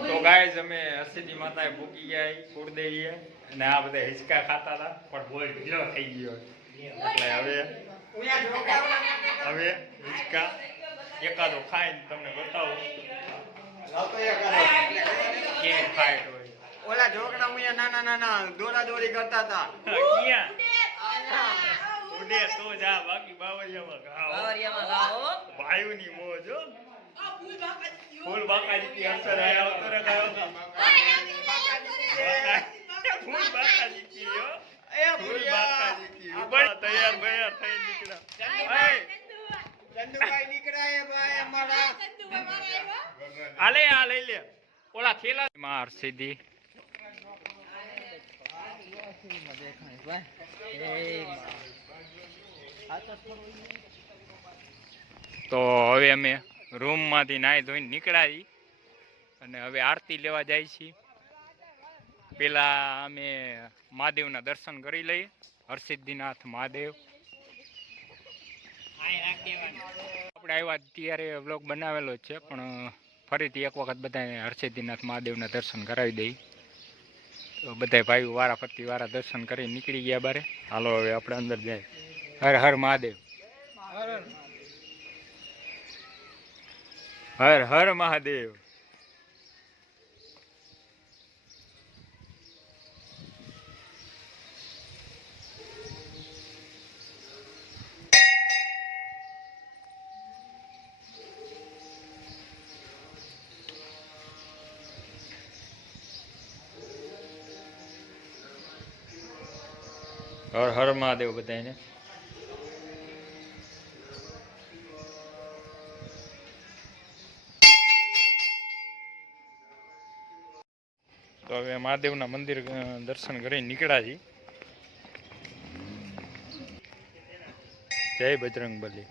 તો ગાઈઝ અમે હરસિદ્ધિ માતાએ ભૂકી ગયા કુળદેવીએ અને આ બધા હિંચકા ખાતા હતા પણ બોલ ઢીલો થઈ ગયો એટલે હવે હિંચકા એકાદો ખાઈને તમને બતાવું કે ખાય તો ઓલા ઢોકળા મુયા નાના નાના દોરા દોરી કરતા હતા ક્યાં ઉડે તો જા બાકી બાવરિયામાં ગાઓ ભાઈઓની મોજ હો ફૂલ બાકાજી की અસર આયા આવતો રે ગાયો ફૂલ બાકાજી की હો ફૂલ બાકાજી की ઉપર તૈયાર બૈયાર થઈ નીકળ્યા એ ચંદુભાઈ નીકળ્યા એ ભાઈ અમારા ચંદુભાઈ મારા આલે આ લઈ લે ઓલા થેલા માર સીધી તો હવે અમે રૂમ માંથી નાઈ ધોઈને નીકળાવી અને હવે આરતી લેવા જાય છીએ પેલા અમે મહાદેવના દર્શન કરી લઈએ હરસિદ્ધિનાથ મહાદેવ આપણે આવ્યા ત્યારે વ્લોગ બનાવેલો જ છે પણ ફરીથી એક વખત બધાને હરસિદ્ધિનાથ મહાદેવના દર્શન કરાવી દઈએ તો બધા ભાઈઓ વારા ફરતી વારા દર્શન કરી નીકળી ગયા બારે હાલો હવે આપણે અંદર જાય હર હર મહાદેવ હર હર મહાદેવ હર હર મહાદેવ બધાને તો હવે મહાદેવના મંદિર દર્શન કરી નીકળ્યા છીએ જય બજરંગ બલી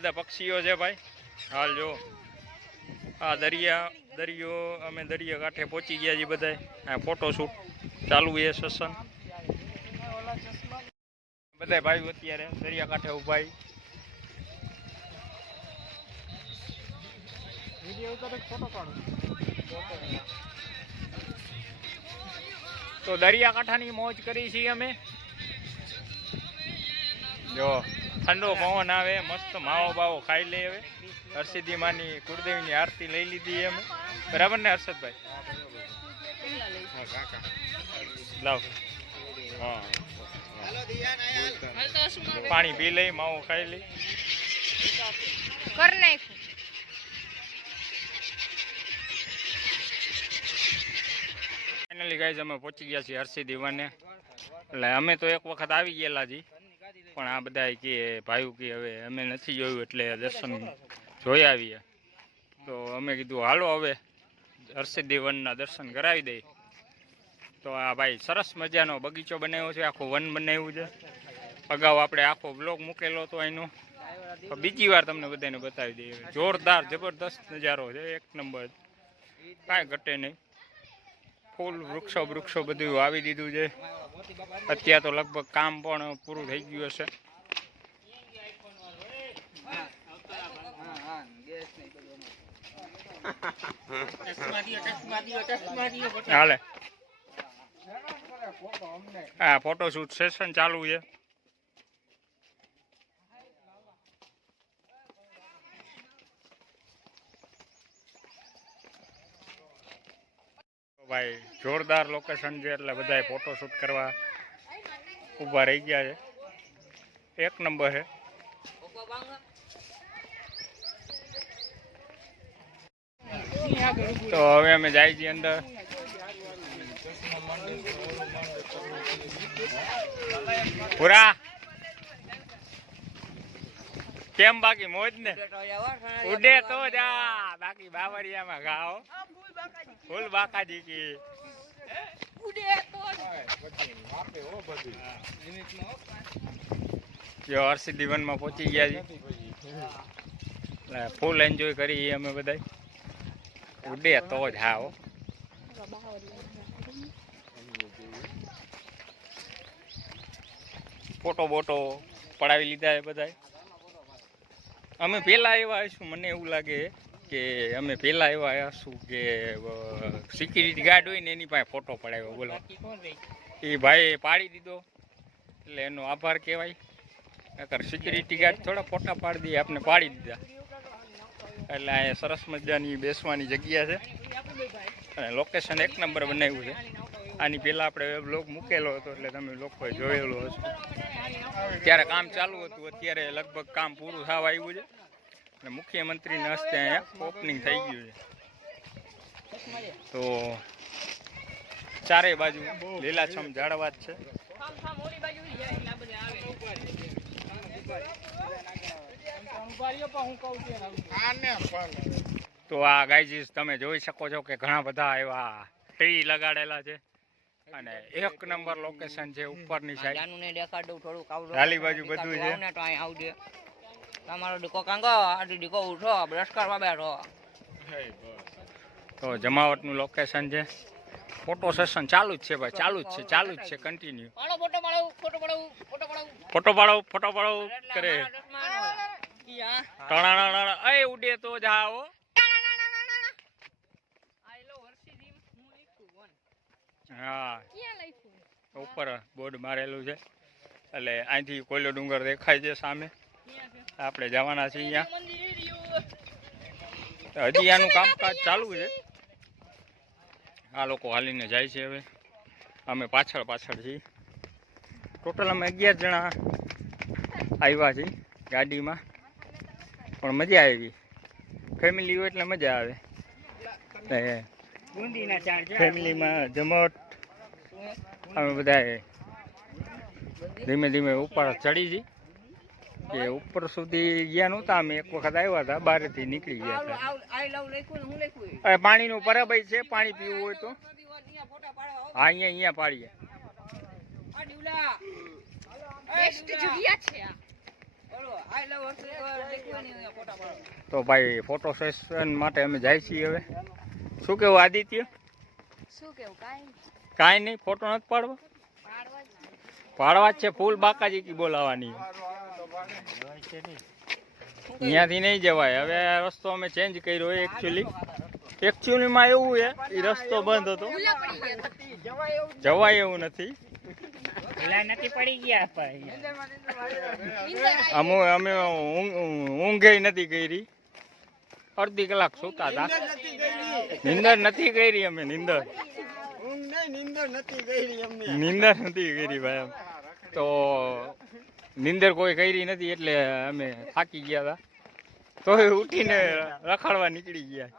બધા પક્ષીઓ છે ભાઈ. હાલ જો આ દરિયો અમે દરિયા કાંઠે પહોંચી ગયા છીએ બધા. આ ફોટોશૂટ ચાલુ છે સત્સંગ. બધા ભાઈઓ અત્યારે દરિયા કાંઠે ઉભા. તો દરિયા કાંઠાની મોજ કરી છીએ અમે. જો ઠંડો પવન આવે, મસ્ત માવો બાવો ખાઈ લે. હવે હર્ષિદી માની કુળદેવીની આરતી લઈ લીધી અમે. બરાબર ને હર્ષદભાઈ? લાવ. હા, પાણી પી લઈ, માવો ખાઈ લઈ. કર નાખ્યું. ફાઇનલી ગાઈઝ અમે પહોંચી ગયા છીએ હર્ષિદી વને. એટલે અમે તો એક વખત આવી ગયેલા જી, પણ આ બધા કે ભાઈ કે હવે અમે નથી જોયું એટલે દર્શન જોઈ આવીએ. તો અમે કીધું હાલો હવે હર્ષિદી વનના દર્શન કરાવી દઈએ. તો આ ભાઈ સરસ મજાનો બગીચો બનાવ્યો છે, આખું વન બનાવ્યું છે. અગાઉ આપણે આખો બ્લોગ મૂકેલો હતો એનો, બીજી વાર તમને બધાને બતાવી દઈએ. જોરદાર જબરદસ્ત નજારો છે, એક નંબર, કાંઈ ઘટે નહીં. ફૂલ વૃક્ષો બધું વાવી દીધું છે. અત્યારે તો લગભગ કામ પણ પૂરું થઈ ગયું હશે. હાલે હા, ફોટોશૂટ સેશન ચાલુ છે. ભાઈ જોરદાર લોકેશન છે એટલે બધા ફોટોશૂટ કરવા ઊભા રહી ગયા છે. એક નંબર છે. તો હવે અમે જાય છીએ અંદર. પૂરા કેમ બાકી મોજ ને? ઉડે તો જા, બાકી બાવરિયામાં ગાઓ ફૂલ બાકાજી કી જો હર્ષિદી વનમાં પહોંચી ગયા છે. ફૂલ એન્જોય કરી અમે બધા. ઉડે તો જ હાઓ. ફોટો બોટો પડાવી લીધા એ બધા. અમે પહેલા એવા હશું, મને એવું લાગે કે અમે પહેલા એવા હશું કે સિક્યુરિટી ગાર્ડ હોય ને એની પાસે ફોટો પડાવ્યો. બોલો, એ ભાઈ પાડી દીધો એટલે એનો આભાર કહેવાય. નકર સિક્યુરિટી ગાર્ડ થોડા ફોટા પાડી દઈએ, આપણે પાડી દીધા. એટલે અહીંયા સરસ મજાની બેસવાની જગ્યા છે અને લોકેશન એક નંબર બનાવ્યું છે. આની પહેલાં આપણે બ્લોગ મૂકેલો હતો એટલે તમે લોકોએ જોયેલો હશે. ત્યારે કામ ચાલુ હતું, અત્યારે લગભગ કામ પૂરું થવા આવ્યું છે અને મુખ્યમંત્રીના હસ્તે અહીંયા ઓપનિંગ થઈ ગયું છે. તો ચારેય બાજુ લીલાછમ ઝાડવા જ છે. તો આ ગાઈઝ તમે જોઈ શકો છો કે ઘણા બધા એવા ટ્રી લગાડેલા છે અને એક નંબર લોકેશન છે. ઉપરની સાઈડ ડાલી બાજુ બધું છે. તમારો દીકો કાંગો આ દીકો ઉઠો બ્રશ કરવા બેઠો. તો જમાવટનું લોકેશન છે. ફોટો સેશન ચાલુ જ છે ભાઈ, ચાલુ જ છે કન્ટિન્યુ. ફોટો પાડો કરે. ટણા એ ઉડે તો જાઓ. હા, ઉપર બોર્ડ મારેલું છે એટલે અહીંથી કોયલો ડુંગર દેખાય છે સામે. આપણે જવાના છીએ અહીંયા. હજી આનું કામકાજ ચાલુ છે. આ લોકો હાલીને જાય છે. હવે અમે પાછળ છીએ. ટોટલ અમે 11 જણા આવ્યા છીએ ગાડીમાં, પણ મજા આવી. ફેમિલી હોય એટલે મજા આવે. ફેમિલીમાં જમાવટ અમે બધા ધીમે ધીમે ઉપર ચડી જઈ. કે ઉપર સુધી ગયા નહોતા અમે, એક વખત આવ્યા હતા, બહારથી નીકળી ગયા હતા. પાણીનું પરબય છે, પાણી પીવું હોય તો હા અહીંયા પાડીએ. તો ભાઈ ફોટો સેશન માટે અમે જાય છીએ. હવે શું કેવું આદિત્ય? કાંઈ નહીં, ફોટો નથી પાડવા? પાડવા જ છે. ફૂલ બાકાજી કી બોલાવાની. અહીંયાથી નહીં જવાય. હવે રસ્તો અમે ચેન્જ કર્યો. એકચ્યુઅલીમાં એવું છે, એ રસ્તો બંધ હતો, જવાય એવું નથી. અમે ઊંઘે નથી કરી. અડધી કલાક સુતા હતા. નીંદર નથી કરી અમે. નીંદર નથી કરી ભાઈ. તો નીંદર કોઈ કરી નથી એટલે અમે થાકી ગયા હતા. તો ઉઠીને રખડવા નીકળી ગયા.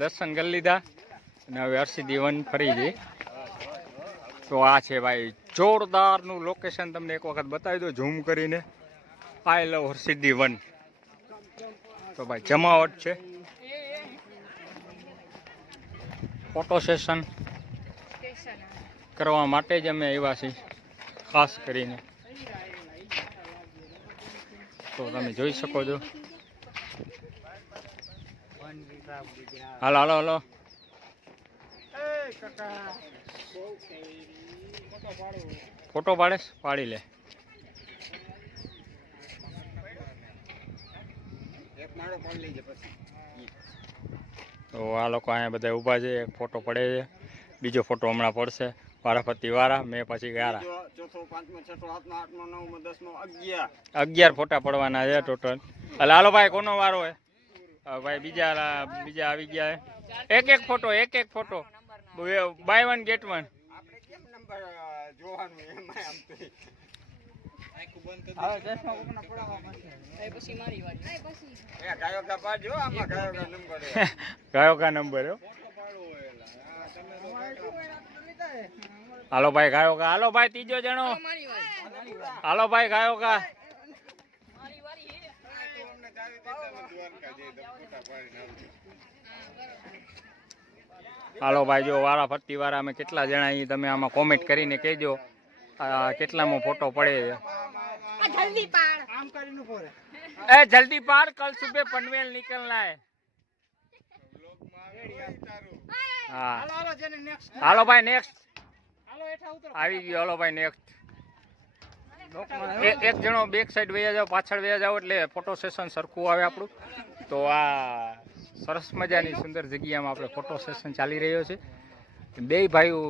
દર્શન કરી લીધા અને હવે હર્ષિદી વન ફરી જઈ. તો આ છે ભાઈ જોરદારનું લોકેશન. તમને એક વખત બતાવી દો ઝૂમ કરીને. આઈ લવ હર્ષિદી વન. તો ભાઈ જમાવટ છે. ફોટો સેશન કરવા માટે જ અમે આવ્યા છીએ ખાસ કરીને. તો તમે જોઈ શકો છો. હાલો હાલો હાલો. ફોટો પાડે પાડી લે. એક માળો પાડી લેજે પછી. તો આ લોકો અહીંયા બધા ઊભા છે, એક ફોટો પડે છે, બીજો ફોટો હમણાં પડશે. વારાફરતી વારા, મેં પછી ગારા. ચોથો, પાંચમો, છઠ્ઠો, સાતમો, આઠમો, નવમો, 10મો, 11. 11 ફોટા પડવાના છે ટોટલ. એટલે હાલો ભાઈ, કોનો વારો હે? ભાઈ બીજા આવી ગયા હે. એક ફોટો બાય 1 get 1. આપણે કેમ નંબર જોવાનું એમાં આમ તો એ ગાયો ગા પાડજો, આમાં ગાયો ગા નંબર હે. કયો કા નંબર હો? હાલો ભાઈ ગાયો કા. હાલો ભાઈ ત્રીજો જણો. હાલો ભાઈ ગાયો કા. હાલો ભાઈ, જો વારા ફરતી વારા અમે કેટલા જણા અહીં, તમે આમાં કોમેન્ટ કરીને કહેજો કેટલામાં ફોટો પડે છે. જલ્દી પાડ, કલ સુબહ પનવેલ निकलना है. હા હાલો ભાઈ નેક્સ્ટ આવી ગયો. હાલો ભાઈ નેક્સ્ટ. એક જણો બેક સાઈડ વયા જાવ, પાછળ વયા જાવ એટલે ફોટો સેશન સરખું આવે આપણું. તો આ સરસ મજાની સુંદર જગ્યામાં આપણે ફોટો સેશન ચાલી રહ્યો છે. બે ભાઈઓ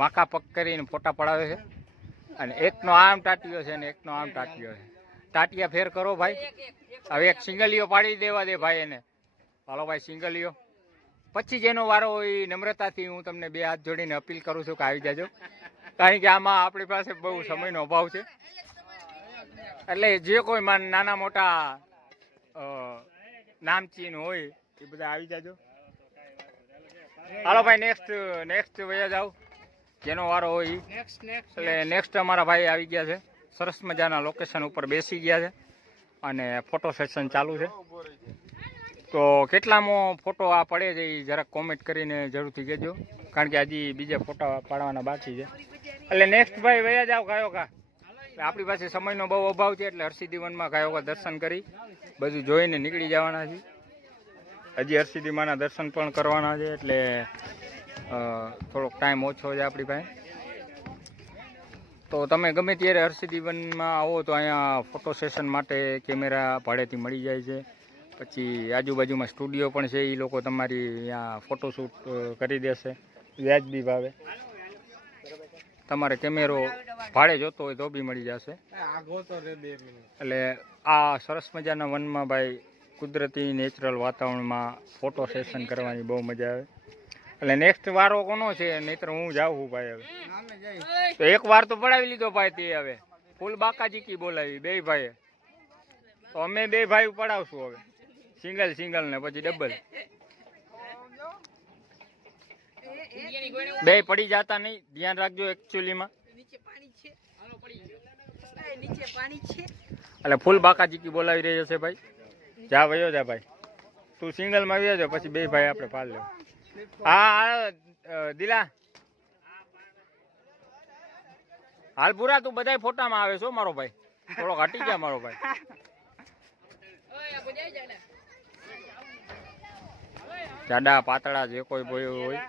વાંકા પગ કરીને ફોટા પડાવે છે, અને એકનો આમ ટાટિયો છે ને એકનો આમ ટાટિયો છે. ટાટિયા ફેર કરો ભાઈ. હવે એક સિંગલીઓ પાડી દેવા દે ભાઈ એને. હાલો ભાઈ સિંગલીઓ. પછી જેનો વારો હોય નમ્રતાથી હું તમને બે હાથ જોડીને અપીલ કરું છું કે આવી જાજો, કારણ કે આમાં આપણી પાસે બહુ સમયનો અભાવ છે. એટલે જે કોઈ નાના મોટા નામચીન હોય એ બધા આવી જાજો. હાલો ભાઈ નેક્સ્ટ વયા જાઓ, જેનો વારો હોય ઈ. એટલે નેક્સ્ટ અમારા ભાઈ આવી ગયા છે, સરસ મજાના લોકેશન ઉપર બેસી ગયા છે અને ફોટો સેશન ચાલુ છે. તો કેટલામાં ફોટો આ પડે છે એ જરાક કોમેન્ટ કરીને જરૂરથી કહેજો, કારણ કે હજી બીજા ફોટા પાડવાના બાકી છે. એટલે નેક્સ્ટ ભાઈ વયા જાઓ ગાયો કા. આપણી પાસે સમયનો બહુ અભાવ છે, એટલે હરસિદ્ધિ વનમાં ગાયો કા દર્શન કરી બધું જોઈને નીકળી જવાના છે. હજી હરસિદ્ધિ માના દર્શન પણ કરવાના છે, એટલે થોડોક ટાઈમ ઓછો છે આપણી પાસે. તો તમે ગમે ત્યારે હરસિદ્ધિ વનમાં આવો તો અહીંયા ફોટો સેશન માટે કેમેરા ભાડેથી મળી જાય છે. પછી આજુબાજુમાં સ્ટુડિયો પણ છે, એ લોકો તમારી અહીંયા ફોટોશૂટ કરી દેશે વ્યાજબી ભાવે. તમારે કેમેરો ભાડે જોતો હોય તો બી મળી જશે. એટલે આ સરસ મજાના વનમાં ભાઈ કુદરતી નેચરલ વાતાવરણમાં ફોટો સેશન કરવાની બહુ મજા આવે. એટલે નેક્સ્ટ વારો કોનો છે? નહીતર હું જાઉં છું ભાઈ. હવે તો એક વાર તો પડાવી લીધો ભાઈ તે. હવે ફૂલ બાકાજી કી બોલાવી બે ભાઈએ. તો અમે બે ભાઈ પડાવશું હવે, સિંગલ ને પછી ડબલ. બે પડી જતા નહીં, ધ્યાન રાખજો. એકચ્યુઅલીમાં એટલે ફૂલ બાકાજી કી બોલાવી રહ્યો છે ભાઈ. જા વયો જા ભાઈ, તું સિંગલમાં આવ્યો છે, પછી બે ભાઈ આપણે પાલ લેવું. હા દિલા હાલ પૂરા, તું બધા ફોટામાં આવે છો મારો ભાઈ. થોડોક હટી ગયા મારો ભાઈ. જાડા પાતળા જે કોઈ બોય હોય.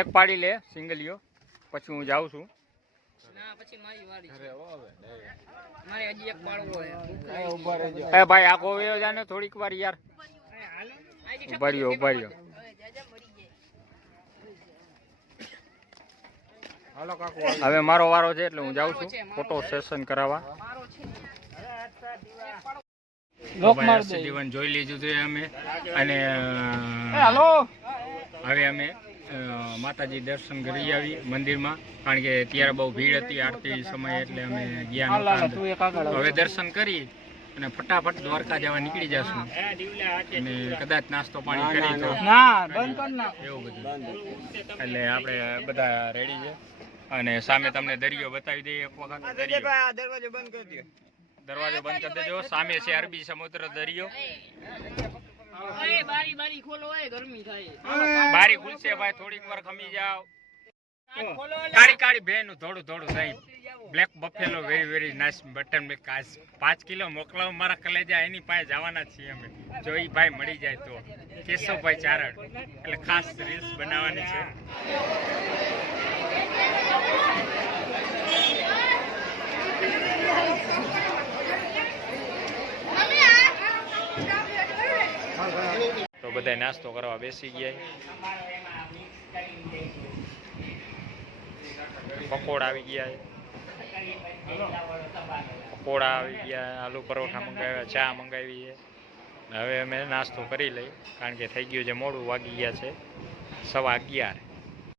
એક પાડી લે સિંગલીઓ, પછી હું જાઉં છું. એ ભાઈ આખો વયો જાને થોડીક વાર યાર. ઉભા રહ્યો. હવે મારો વારો છે એટલે હું જાઉં છું ફોટો સેશન કરાવવા. જીવન જોઈ લીધું છે અમે, અને હવે અમે માતાજી દર્શન કરી આવી મંદિરમાં, કારણ કે ત્યારે બહુ ભીડ હતી આરતી સમય, એટલે અમે ગયા નહોતા. હવે દર્શન કરી અને ફટાફટ દ્વારકા જવા નીકળી જશું, અને કદાચ નાસ્તો પાણી કરી તો એવું બધું. એટલે આપણે બધા રેડી છે, અને સામે તમને દરિયો બતાવી દઈએ એક વખત. દરવાજો બંધ કરી દો. દરવાજો બંધ કરી દેજો. સામે છે અરબી સમુદ્ર દરિયો. બારી ખુલશે ભાઈ, થોડીક વાર ખમી જાઓ. કાળી કાળી ભેનું થોડું થોડું દહીં black Buffalo very very nice button milk આજ 5 કિલો મોકલાવો મારા કલેજા એની પાસે જવાના છીએ અમે જો ઈ ભાઈ મળી જાય તો કેશવભાઈ ચારણ એટલે ખાસ રીલ્સ બનાવવાની છે. તો બધા નાસ્તો કરવા બેસી ગયા. પકોડા આવી ગયા, આલુ પરોઠા મંગાવ્યા, ચા મંગાવી છે. હવે અમે નાસ્તો કરી લઈ કારણ કે થઈ ગયું છે મોડું, વાગી ગયા છે 11:15.